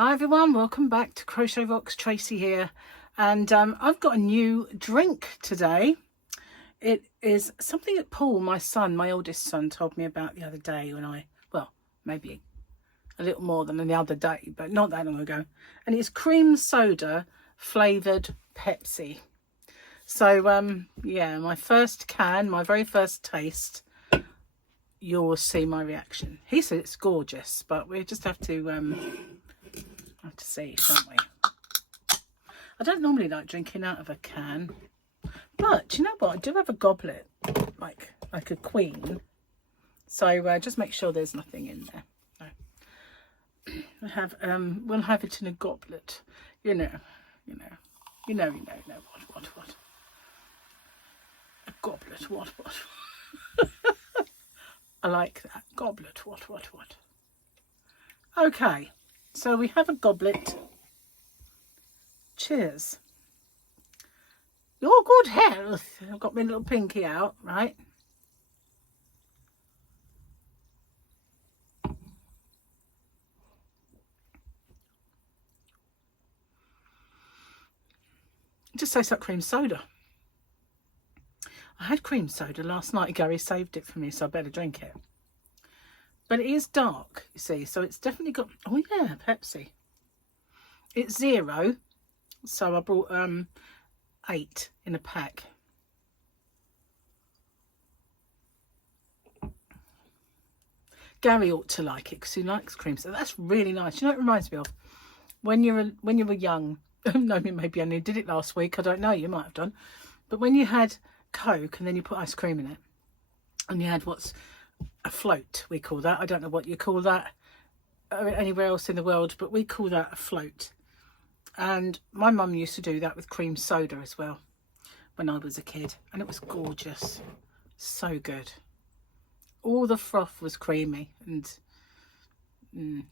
Hi everyone, welcome back to Crochet Rocks. Tracy here, and I've got a new drink today. It is something that Paul, my son, my oldest son, told me about the other day when well, maybe a little more than the other day, but not that long ago. And it's cream soda flavoured Pepsi. So yeah, my first can, my very first taste, you'll see my reaction. He said it's gorgeous, but we just have to see, shan't we? I don't normally like drinking out of a can, but you know what? I do have a goblet, like a queen. So just make sure there's nothing in there. No. We'll have it in a goblet. You know what? A goblet, what? I like that. Goblet, what? Okay, so we have a goblet. Cheers. Your good health. I've got my little pinky out, right? It just tastes like cream soda. I had cream soda last night. Gary saved it for me, so I better drink it. But it is dark, you see, so it's definitely got... Oh yeah, Pepsi. It's 0, so I brought 8 in a pack. Gary ought to like it because he likes cream soda. That's really nice. You know what it reminds me of? When you were young. No, maybe I only did it last week. I don't know. You might have done. But when you had Coke and then you put ice cream in it, and you had what's a float, we call that. I don't know what you call that anywhere else in the world, but we call that a float. And my mum used to do that with cream soda as well when I was a kid, and it was gorgeous. So good. All the froth was creamy and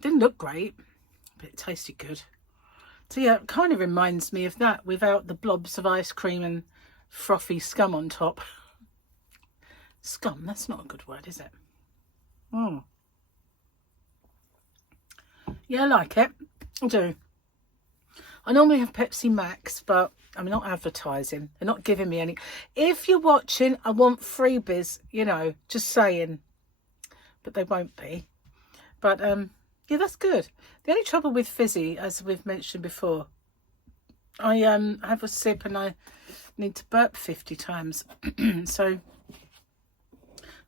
didn't look great, but it tasted good. So yeah, it kind of reminds me of that without the blobs of ice cream and frothy scum on top. Scum, that's not a good word, is it? Yeah, I like it. I do. I normally have Pepsi Max, but I'm not advertising. They're not giving me any. If you're watching, I want freebies, you know, just saying. But they won't be. But yeah, that's good. The only trouble with fizzy, as we've mentioned before, I have a sip and I need to burp 50 times. So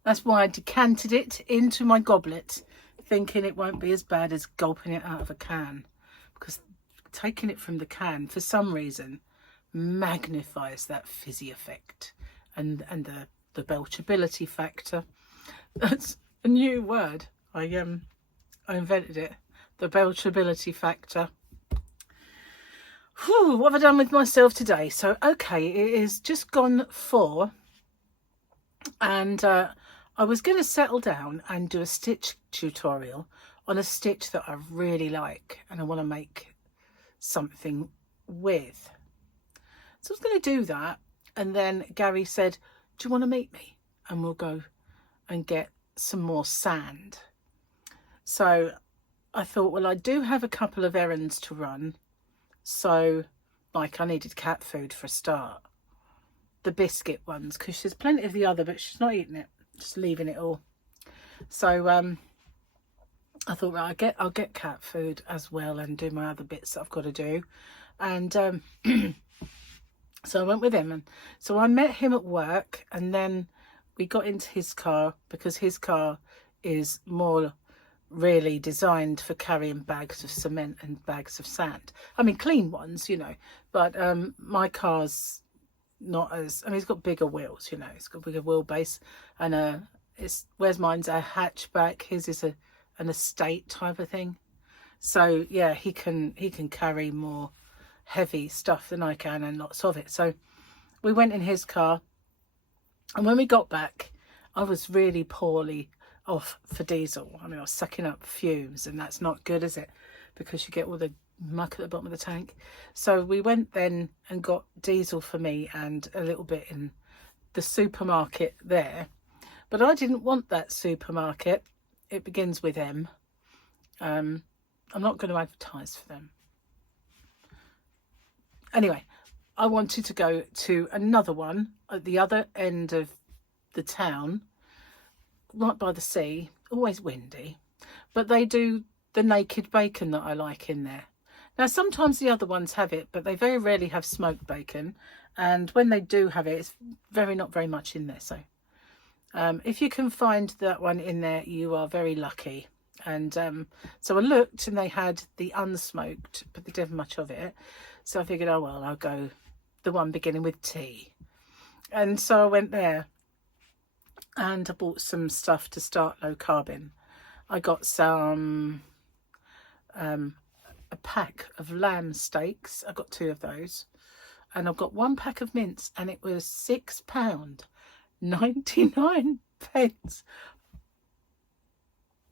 that's why I decanted it into my goblet, thinking it won't be as bad as gulping it out of a can, because taking it from the can for some reason magnifies that fizzy effect and the belchability factor. That's a new word. I invented it. The belchability factor. Whew, what have I done with myself today? So okay, it is just gone 4, and I was going to settle down and do a stitch tutorial on a stitch that I really like and I want to make something with. So I was going to do that, and then Gary said, do you want to meet me and we'll go and get some more sand? So I thought, well, I do have a couple of errands to run, so like I needed cat food for a start, the biscuit ones, because there's plenty of the other, but she's not eating it, just leaving it all. So I thought, right, I'll get cat food as well and do my other bits that I've got to do. And so I went with him, and so I met him at work, and then we got into his car, because his car is more really designed for carrying bags of cement and bags of sand. I mean, clean ones, you know, but my car's not as, I mean, it's got bigger wheels, you know, it's got bigger wheelbase, and whereas mine's a hatchback, his is an estate type of thing. So yeah, he can carry more heavy stuff than I can, and lots of it. So we went in his car, and when we got back, I was really poorly off for diesel. I mean, I was sucking up fumes, and that's not good, is it? Because you get all the muck at the bottom of the tank. So we went then and got diesel for me and a little bit in the supermarket there. But I didn't want that supermarket. It begins with M. I'm not going to advertise for them. Anyway, I wanted to go to another one at the other end of the town, right by the sea, always windy, but they do the naked bacon that I like in there. Now, sometimes the other ones have it, but they very rarely have smoked bacon. And when they do have it, it's not very much in there. So if you can find that one in there, you are very lucky. And so I looked and they had the unsmoked, but they didn't have much of it. So I figured, oh, well, I'll go the one beginning with T. And so I went there and I bought some stuff to start low carbing. I got some, a pack of lamb steaks. I got 2 of those. And I've got 1 pack of mince, and it was £6.99.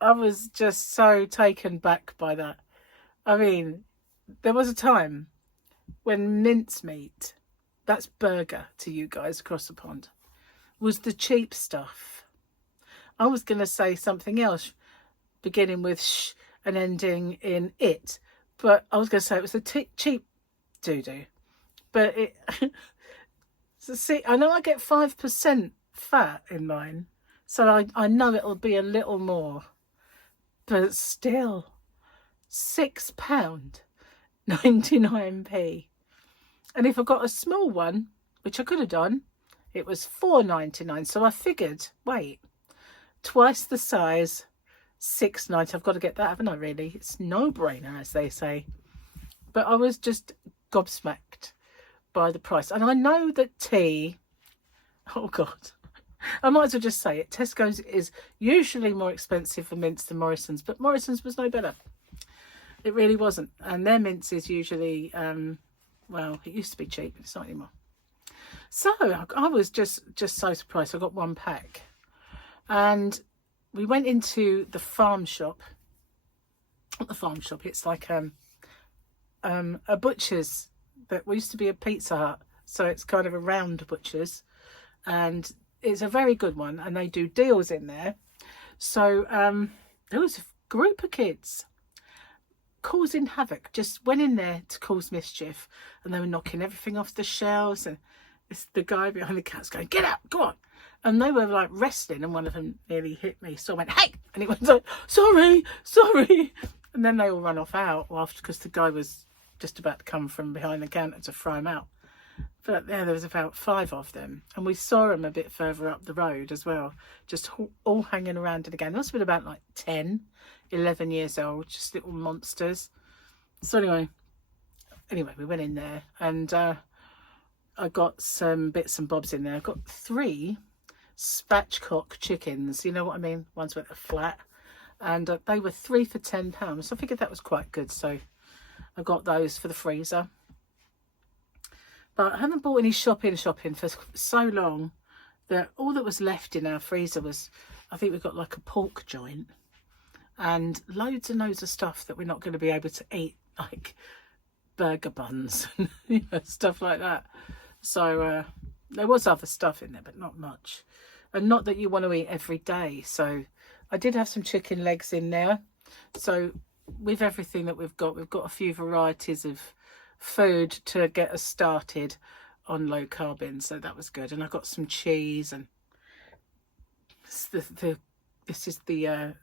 I was just so taken back by that. I mean, there was a time when mincemeat, that's burger to you guys across the pond, was the cheap stuff. I was going to say something else beginning with sh and ending in it, but I was going to say it was the cheap doo-doo. But it, so see, I know I get 5% fat in mine, so I know it'll be a little more, but still, £6.99. And if I got a small one, which I could have done, it was £4.99. So I figured, wait, twice the size, £6.90. I've got to get that, haven't I? Really, it's no brainer, as they say. But I was just gobsmacked by the price. And I know that tea, oh God, I might as well just say it, Tesco's is usually more expensive for mince than Morrison's, but Morrison's was no better. It really wasn't. And their mince is usually, well, it used to be cheap, but it's not anymore. So I was just so surprised. I got 1 pack. And we went into the farm shop. Not the farm shop, it's like a butcher's. That used to be a Pizza Hut, so it's kind of a round butcher's, and it's a very good one, and they do deals in there. So there was a group of kids causing havoc, just went in there to cause mischief, and they were knocking everything off the shelves, and it's the guy behind the counter going, "Get up, go on!" And they were like wrestling, and one of them nearly hit me, so I went, "Hey!" And he went like, sorry, and then they all run off out after, because the guy was just about to come from behind the counter to throw them out. But there was about 5 of them, and we saw them a bit further up the road as well, just all hanging around it again. They must have been about like 10, 11 years old, just little monsters. So anyway, we went in there, and I got some bits and bobs in there. I got 3 spatchcock chickens, you know what I mean, ones with a flat, and they were 3 for £10. So I figured that was quite good, so I got those for the freezer. But I haven't bought any shopping for so long that all that was left in our freezer was, I think we've got like a pork joint and loads and loads of stuff that we're not going to be able to eat, like burger buns and stuff like that. So there was other stuff in there, but not much. And not that you want to eat every day. So I did have some chicken legs in there. So with everything that we've got a few varieties of food to get us started on low carbing, so that was good. And I got some cheese, and this is the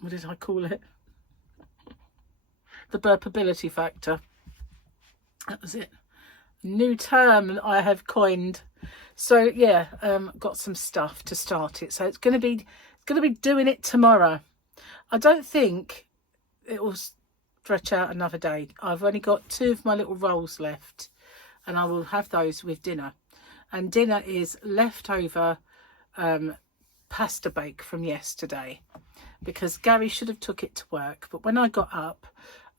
what did I call it, the burpability factor. That was it, new term that I have coined. So yeah, got some stuff to start it, so it's going to be doing it tomorrow. I don't think it will stretch out another day. I've only got 2 of my little rolls left, and I will have those with dinner. And dinner is leftover pasta bake from yesterday, because Gary should have took it to work, but when I got up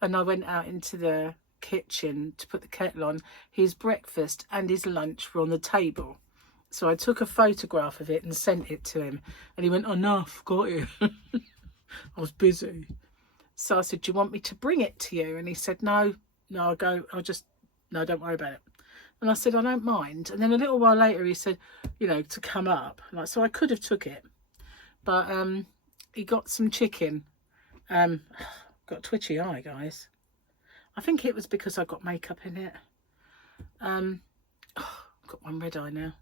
and I went out into the kitchen to put the kettle on, his breakfast and his lunch were on the table. So I took a photograph of it and sent it to him, and he went, "Oh no, I forgot it." I was busy. So I said, "Do you want me to bring it to you?" And he said, no, no, don't worry about it. And I said, "I don't mind." And then a little while later, he said, to come up. Like, so I could have took it, but he got some chicken. Got a twitchy eye, guys. I think it was because I got makeup in it. I've got one red eye now.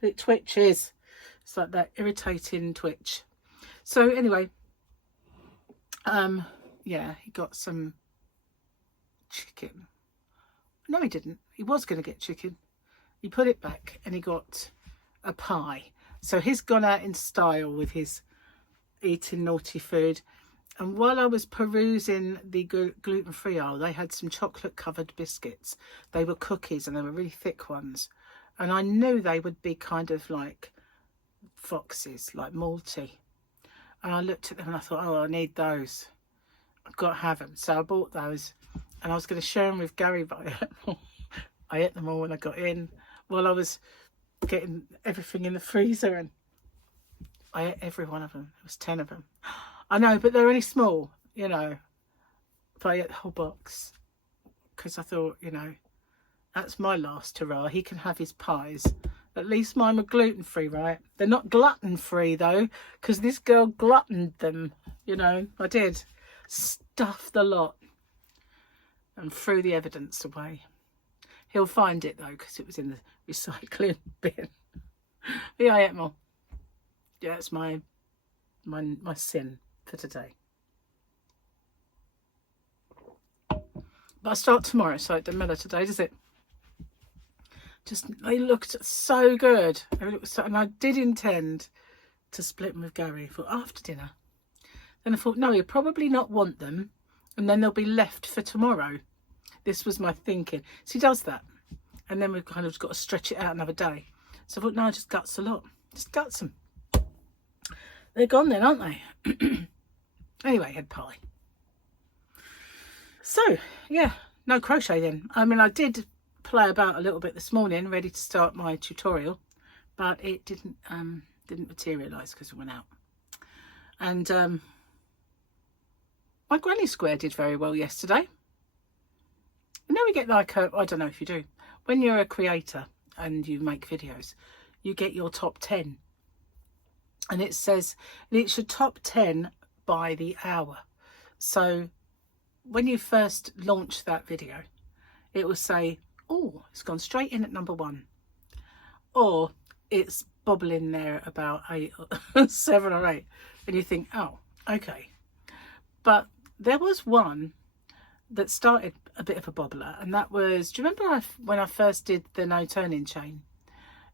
It twitches. It's like that irritating twitch. So anyway, yeah, he got some chicken. No, he didn't. He was going to get chicken. He put it back and he got a pie. So he's gone out in style with his eating naughty food. And while I was perusing the gluten-free aisle, they had some chocolate-covered biscuits. They were cookies and they were really thick ones. And I knew they would be kind of like foxes, like malty. And I looked at them and I thought, oh, I need those. I've got to have them. So I bought those and I was going to share them with Gary, but I ate them all when I got in while I was getting everything in the freezer, and I ate every one of them. There was 10 of them. I know, but they're only small, you know. But I ate the whole box because I thought, you know, that's my last hurrah. He can have his pies. At least mine were gluten-free, right? They're not glutton-free, though, because this girl gluttoned them, you know. I did. Stuffed the lot and threw the evidence away. He'll find it, though, because it was in the recycling bin. Yeah, I ate more. Yeah, it's my sin for today. But I start tomorrow, so it doesn't matter today, does it? Just, they looked so good. And I did intend to split them with Gary for after dinner. Then I thought, no, he'll probably not want them, and then they'll be left for tomorrow. This was my thinking. So he does that. And then we've kind of got to stretch it out another day. So I thought, no, I just guts a lot. Just guts them. They're gone then, aren't they? Anyway, had pie. So, yeah, no crochet then. I mean, I did play about a little bit this morning, ready to start my tutorial, but it didn't materialise because it went out. And my granny square did very well yesterday. You know, we get like a, I don't know if you do, when you're a creator and you make videos, you get your top 10. And it says, and it's your top 10 by the hour. So when you first launch that video, it will say, oh, it's gone straight in at number 1. Or it's bobbling there about 8, 7 or 8. And you think, oh, okay. But there was one that started a bit of a bobbler, and that was, do you remember when I first did the no turning chain?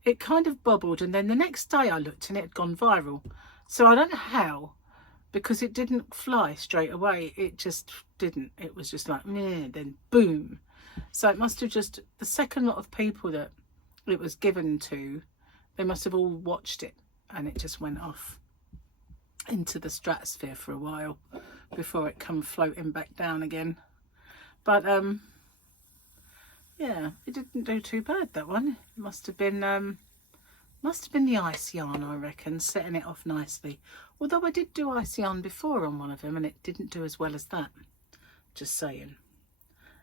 It kind of bobbled, and then the next day I looked and it had gone viral. So I don't know how, because it didn't fly straight away. It just didn't. It was just like, meh, then boom. So it must have just, the second lot of people that it was given to, they must have all watched it, and it just went off into the stratosphere for a while before it come floating back down again. But yeah, it didn't do too bad, that one. It must have been the ice yarn, I reckon, setting it off nicely. Although I did do ice yarn before on one of them and it didn't do as well as that. Just saying.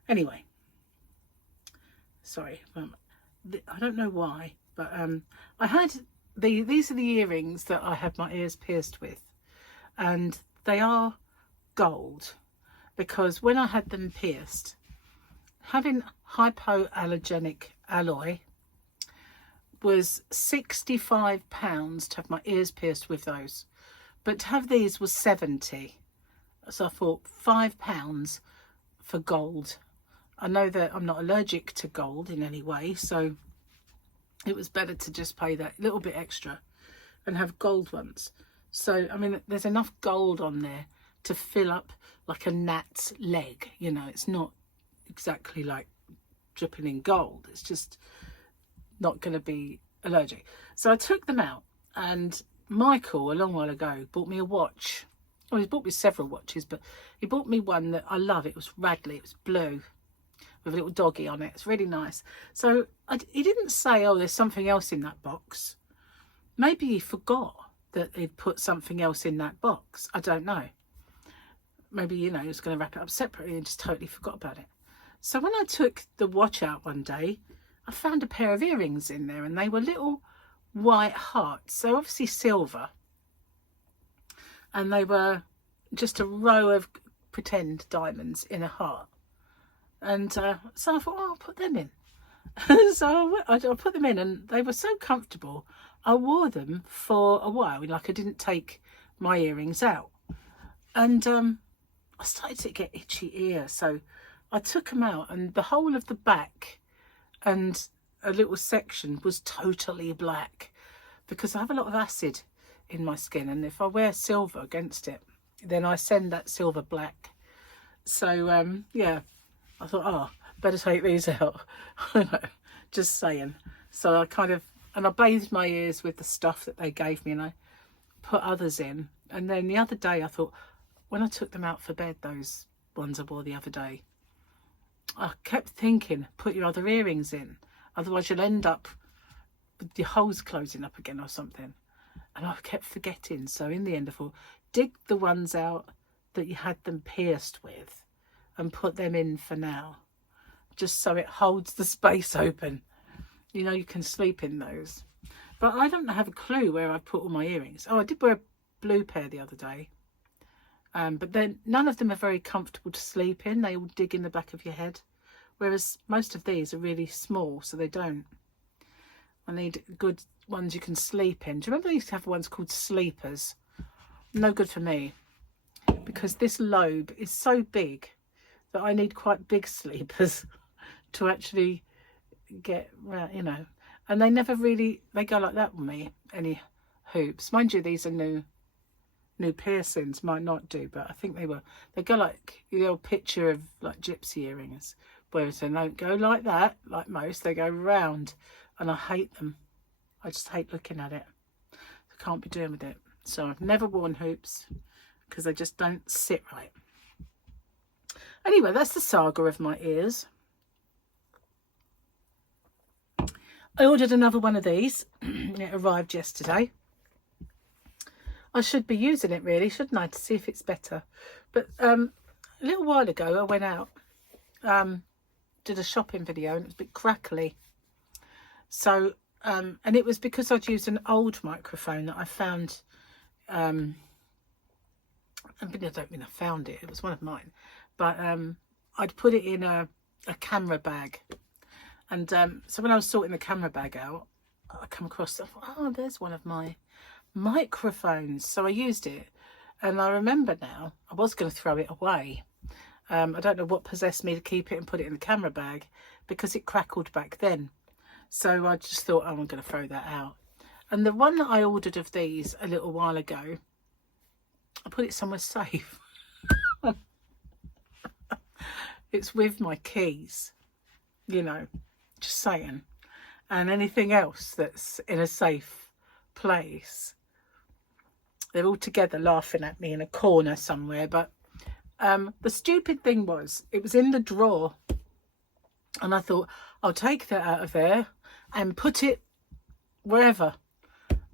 Anyway, sorry, I don't know why, but I had these are the earrings that I had my ears pierced with, and they are gold. Because when I had them pierced, having hypoallergenic alloy was £65 to have my ears pierced with those. But to have these was 70. So I thought £5 for gold. I know that I'm not allergic to gold in any way, so it was better to just pay that little bit extra and have gold ones. So, I mean, there's enough gold on there to fill up like a gnat's leg, you know. It's not exactly like dripping in gold. It's just not going to be allergic. So I took them out, and Michael, a long while ago, bought me a watch. Well, he's bought me several watches, but he bought me one that I love. It was Radley. It was blue with a little doggy on it. It's really nice. So he didn't say, oh, there's something else in that box. Maybe he forgot that he'd put something else in that box. I don't know. Maybe, you know, he was going to wrap it up separately and just totally forgot about it. So when I took the watch out one day, I found a pair of earrings in there, and they were little white hearts. So obviously silver. And they were just a row of pretend diamonds in a heart. And so I thought, oh, I'll put them in. So I put them in, and they were so comfortable. I wore them for a while, like I didn't take my earrings out. And I started to get itchy ear, so I took them out, and the whole of the back and a little section was totally black, because I have a lot of acid in my skin, and if I wear silver against it, then I send that silver black. So yeah, I thought, oh, better take these out. Just saying. So I kind of, and I bathed my ears with the stuff that they gave me, and I put others in. And then the other day I thought, when I took them out for bed, those ones I wore the other day, I kept thinking, put your other earrings in, otherwise you'll end up with your holes closing up again or something. And I kept forgetting. So in the end I thought, dig the ones out that you had them pierced with and put them in for now, just so it holds the space open. You know, you can sleep in those. But I don't have a clue where I put all my earrings. Oh, I did wear a blue pair the other day. But then none of them are very comfortable to sleep in. They all dig in the back of your head. Whereas most of these are really small, so they don't. I need good ones you can sleep in. Do you remember they used to have ones called sleepers? No good for me, because this lobe is so big that I need quite big sleepers to actually get, you know. And they never really, they go like that with me, any hoops. Mind you, these are new piercings, might not do, but I think they go like the old picture of like gypsy earrings, whereas they don't go like that, like most, they go round, and I hate them. I just hate looking at it. I can't be doing with it. So I've never worn hoops because they just don't sit right. Anyway, that's the saga of my ears. I ordered another one of these. It arrived yesterday. I should be using it really, shouldn't I, to see if it's better. But a little while ago I went out, did a shopping video, and it was a bit crackly. So, and it was because I'd used an old microphone that I found. I mean, I don't mean I found it, it was one of mine. But I'd put it in a camera bag. And so when I was sorting the camera bag out, I come across, I thought, oh, there's one of my microphones. So I used it, and I remember now I was going to throw it away. I don't know what possessed me to keep it and put it in the camera bag, because it crackled back then. So I just thought, oh, I'm going to throw that out. And the one that I ordered of these a little while ago, I put it somewhere safe. It's with my keys, you know, just saying. And anything else that's in a safe place, they're all together laughing at me in a corner somewhere. But the stupid thing was, it was in the drawer, and I thought, I'll take that out of there and put it wherever.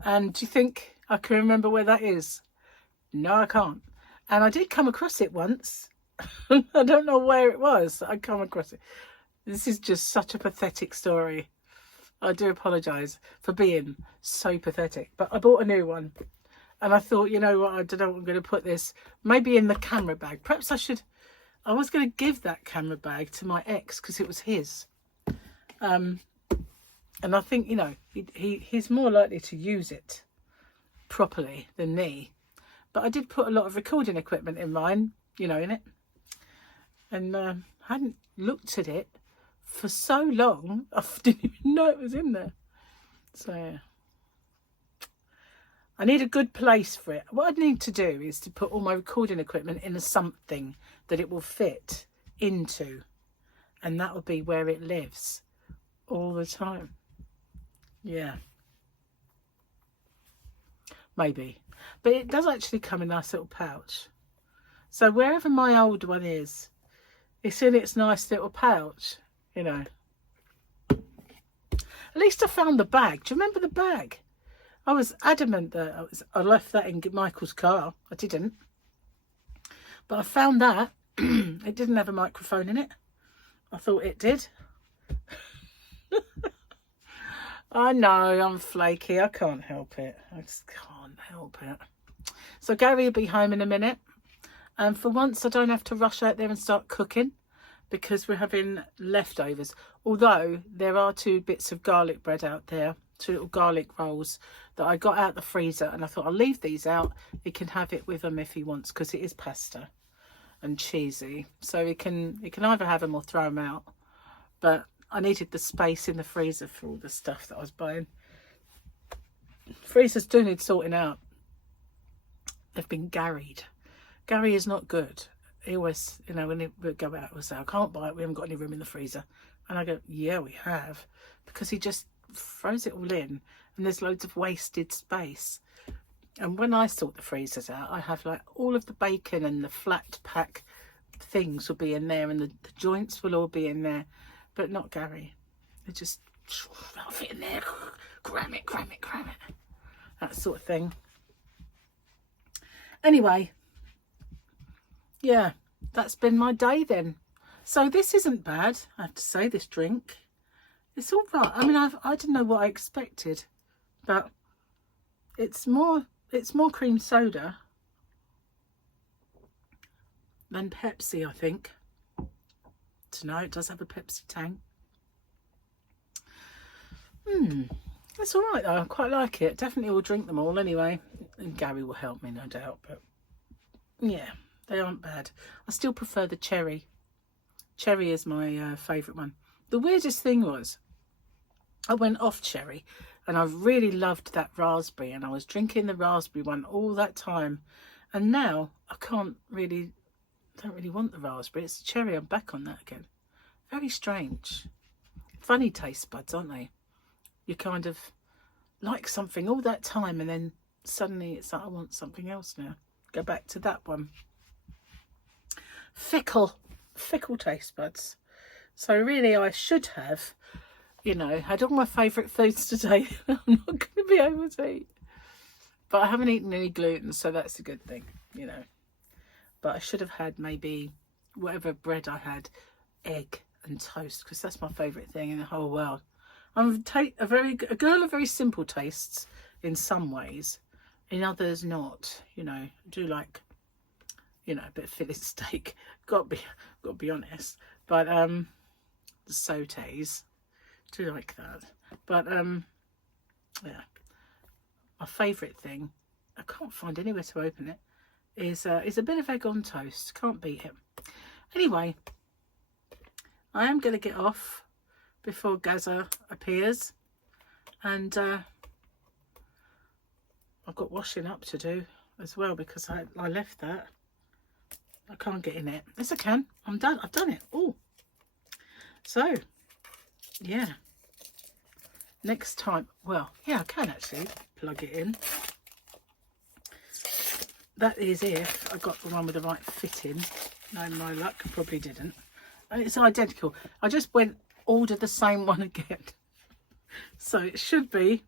And do you think I can remember where that is? No, I can't. And I did come across it once. I don't know where it was. I come across it. This is just such a pathetic story. I do apologise for being so pathetic, but I bought a new one, and I thought, you know what, I don't know what I'm going to put this, maybe in the camera bag. Perhaps I was going to give that camera bag to my ex because it was his. And I think, you know, he's more likely to use it properly than me. But I did put a lot of recording equipment in mine, you know, in it. And I hadn't looked at it for so long, I didn't even know it was in there. So yeah, I need a good place for it. What I need to do is to put all my recording equipment in something that it will fit into, and that will be where it lives all the time. Yeah, maybe. But it does actually come in a nice little pouch. So wherever my old one is, it's in its nice little pouch, you know. At least I found the bag. Do you remember the bag? I was adamant that I left that in Michael's car. I didn't. But I found that. It didn't have a microphone in it. I thought it did. I know, I'm flaky. I can't help it. I just can't help it. So Gary will be home in a minute. And for once I don't have to rush out there and start cooking, because we're having leftovers. Although there are 2 bits of garlic bread out there, 2 little garlic rolls that I got out the freezer, and I thought I'll leave these out. He can have it with him if he wants, because it is pasta and cheesy, so he can either have them or throw them out. But I needed the space in the freezer for all the stuff that I was buying. Freezers do need sorting out. They've been garried. Gary is not good. He always, you know, when he would go out, he'll say, I can't buy it, we haven't got any room in the freezer. And I go, yeah, we have. Because he just throws it all in, and there's loads of wasted space. And when I sort the freezers out, I have like all of the bacon and the flat pack things will be in there, and the joints will all be in there, but not Gary. They just stuff it in there, cram it, that sort of thing. Anyway, yeah, that's been my day then. So this isn't bad, I have to say, this drink. It's all right. I mean, I didn't know what I expected, but it's more cream soda than Pepsi, I think. Don't know, it does have a Pepsi tang. It's all right though, I quite like it. Definitely will drink them all anyway. And Gary will help me, no doubt, but yeah, they aren't bad. I still prefer the cherry. Cherry is my favourite one. The weirdest thing was, I went off cherry, and I really loved that raspberry, and I was drinking the raspberry one all that time, and now I don't really want the raspberry. It's the cherry. I'm back on that again. Very strange. Funny taste buds, aren't they? You kind of like something all that time, and then suddenly it's like, I want something else now. Go back to that one. Fickle taste buds. So really I should have, you know, had all my favourite foods today. I'm not going to be able to eat. But I haven't eaten any gluten, so that's a good thing, you know. But I should have had maybe whatever bread I had, egg and toast, because that's my favourite thing in the whole world. I'm a girl of very simple tastes in some ways, in others not. You know, I do like, you know, a bit of fillet steak. Got to be honest. But the sautés, do like that. But yeah, my favourite thing, I can't find anywhere to open it, is a bit of egg on toast. Can't beat it. Anyway, I am going to get off before Gaza appears, and I've got washing up to do as well, because I left that. I can't get in it. Yes, I can. I'm done. I've done it. Oh, so yeah, next time, well, yeah, I can actually plug it in. That is if I got the one with the right fitting. No, my luck, probably didn't. And it's identical. I just went order the same one again, so it should be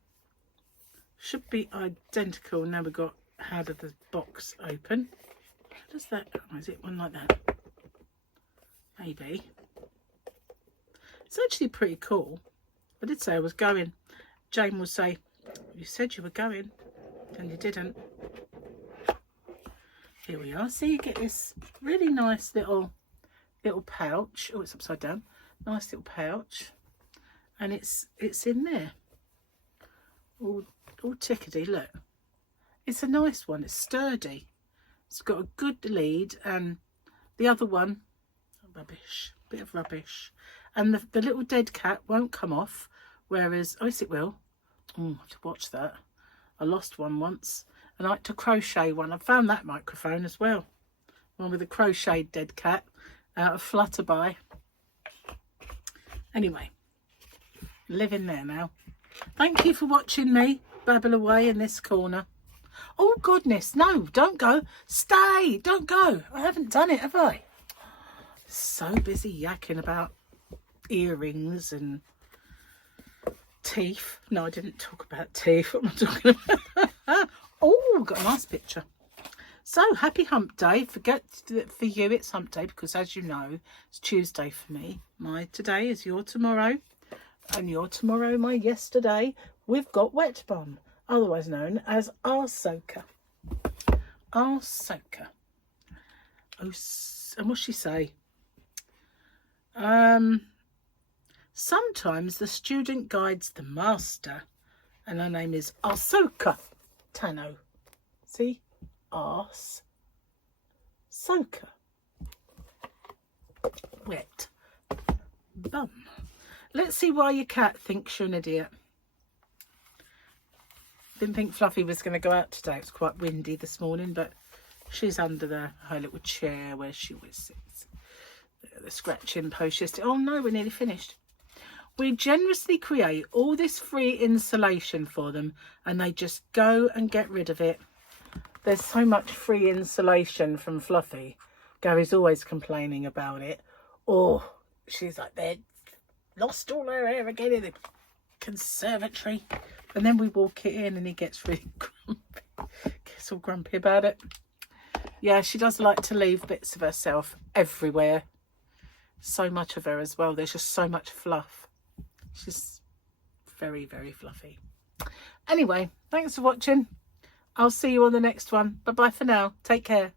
identical. Now we've got how did the box open. How does that, oh, is it one like that? Maybe. It's actually pretty cool. I did say I was going. Jane will say, you said you were going and you didn't. Here we are. So you get this really nice little pouch. Oh, it's upside down. Nice little pouch, and it's in there all tickety. Look, it's a nice one. It's sturdy. It's got a good lead, and the other one, rubbish, bit of rubbish. And the little dead cat won't come off, whereas, oh yes it will. Oh, I have to watch that. I lost one once, and I had to crochet one. I found that microphone as well, one with a crocheted dead cat out of Flutterby. Anyway, living there now. Thank you for watching me babble away in this corner. Oh goodness, no, don't go. Stay, don't go. I haven't done it, have I? So busy yakking about earrings and teeth. No, I didn't talk about teeth. What am I talking about? Oh, got a nice picture. So, happy hump day. Forget that for you it's hump day, because as you know, it's Tuesday for me. My today is your tomorrow, and your tomorrow my yesterday. We've got wet bomb, otherwise known as our soaker. Our soaker. Oh, and what's she say? Sometimes the student guides the master, and her name is Ahsoka Tano. See? Ahsoka. Wet bum. Let's see why your cat thinks you're an idiot. Didn't think Fluffy was going to go out today. It's quite windy this morning, but she's under her little chair where she always sits. The scratching post yesterday. Oh no, we're nearly finished. We generously create all this free insulation for them, and they just go and get rid of it. There's so much free insulation from Fluffy. Gary's always complaining about it. Or she's like, they lost all her hair again in the conservatory. And then we walk it in and he gets really grumpy. Gets all grumpy about it. Yeah, she does like to leave bits of herself everywhere. So much of her as well. There's just so much fluff. She's very, very fluffy. Anyway, thanks for watching. I'll see you on the next one. Bye-bye for now. Take care.